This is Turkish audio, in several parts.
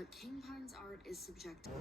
but Kingpin's art is subjective.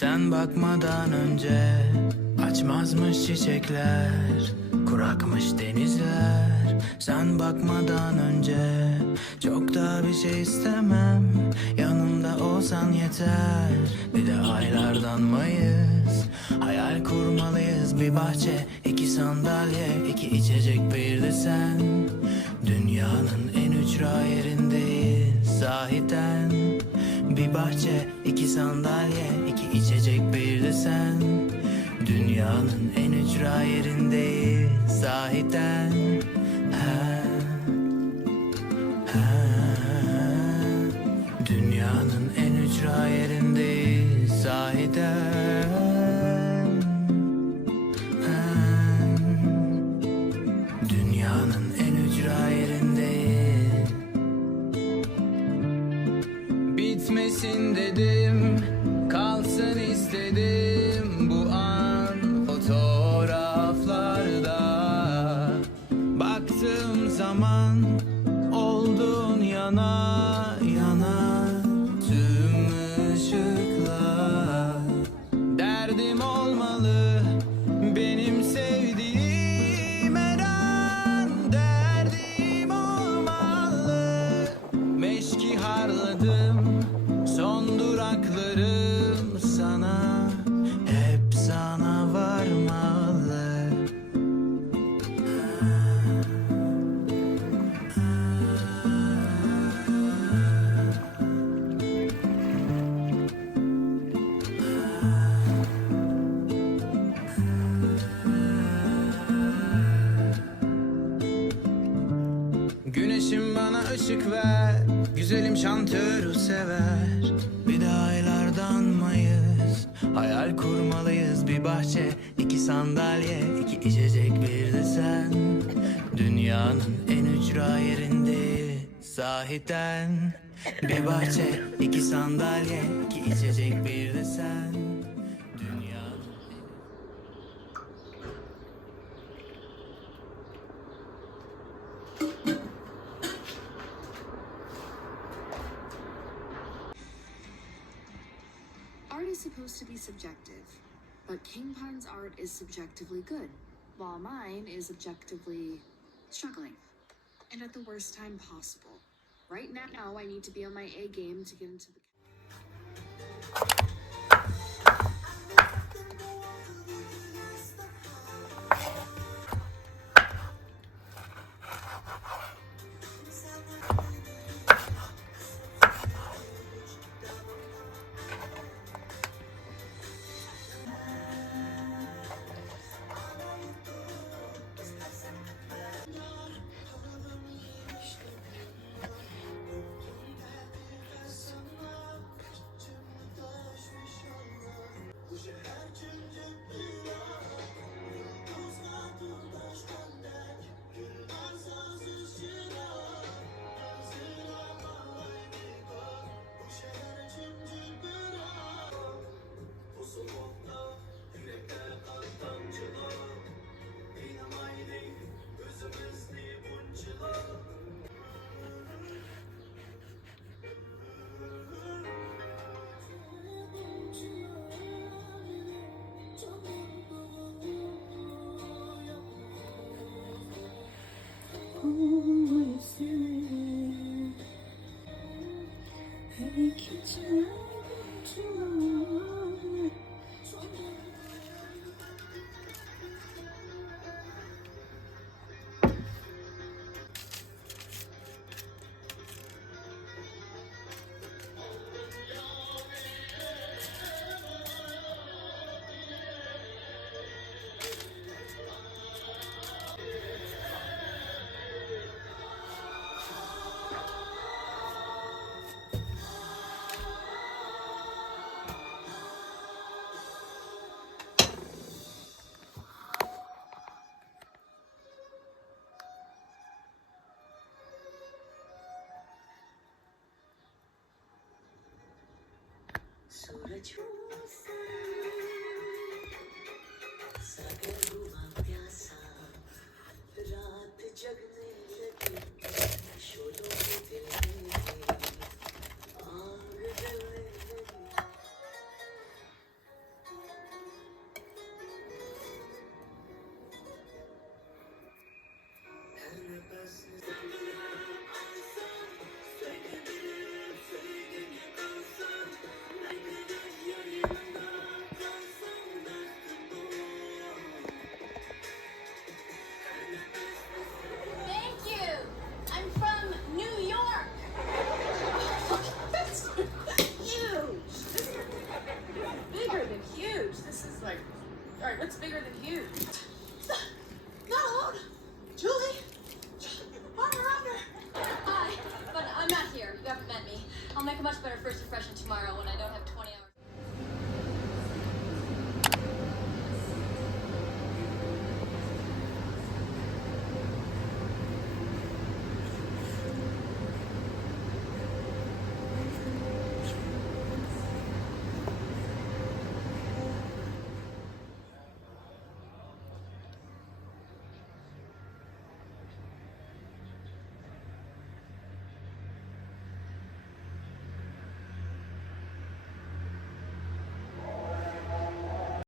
Sen bakmadan önce açmazmış çiçekler, kurakmış denizler. Sen bakmadan önce çok da bir şey istemem, yanımda ol. olsan yeter. Bir de aylardanmayız. Hayal kurmalıyız, bir bahçe, iki sandalye, iki içecek, bir de sen. Dünyanın en ücra yerindeyiz sahiden. Bir bahçe, iki sandalye, iki içecek, bir de sen. Dünyanın en ücra yerindeyiz sahiden. Ha, ha. Dünyanın en ücra yerindeyiz sahiden. Ha. Dünyanın en ücra yerindeyiz. Bitmesin dedim, kalsın istedim bu an fotoğraflarda. Baktığım zaman oldun yana yana tüm ışıklar. Derdim olmalı benim sevdiğim her an, derdim olmalı. Meşki harladım, son duraklarım sana, hep sana varmalı. Güneşim bana ışık ver, güzelim şantörü sever. Bir de aylardanmayız, hayal kurmalıyız. Bir bahçe, iki sandalye, iki içecek, bir de sen. Dünyanın en ücra yerindeyiz sahiden. Bir bahçe, iki sandalye, iki içecek, bir de sen. Dünyanın... Art is supposed to be subjective, but King Pun's art is subjectively good, while mine is objectively struggling, and at the worst time possible. Right now, I need to be on my A game to get into the... सूरज सागर हुआ प्यासा, रात जगने लगी, शोलों में दिल में आग जलने लगी। tomorrow when I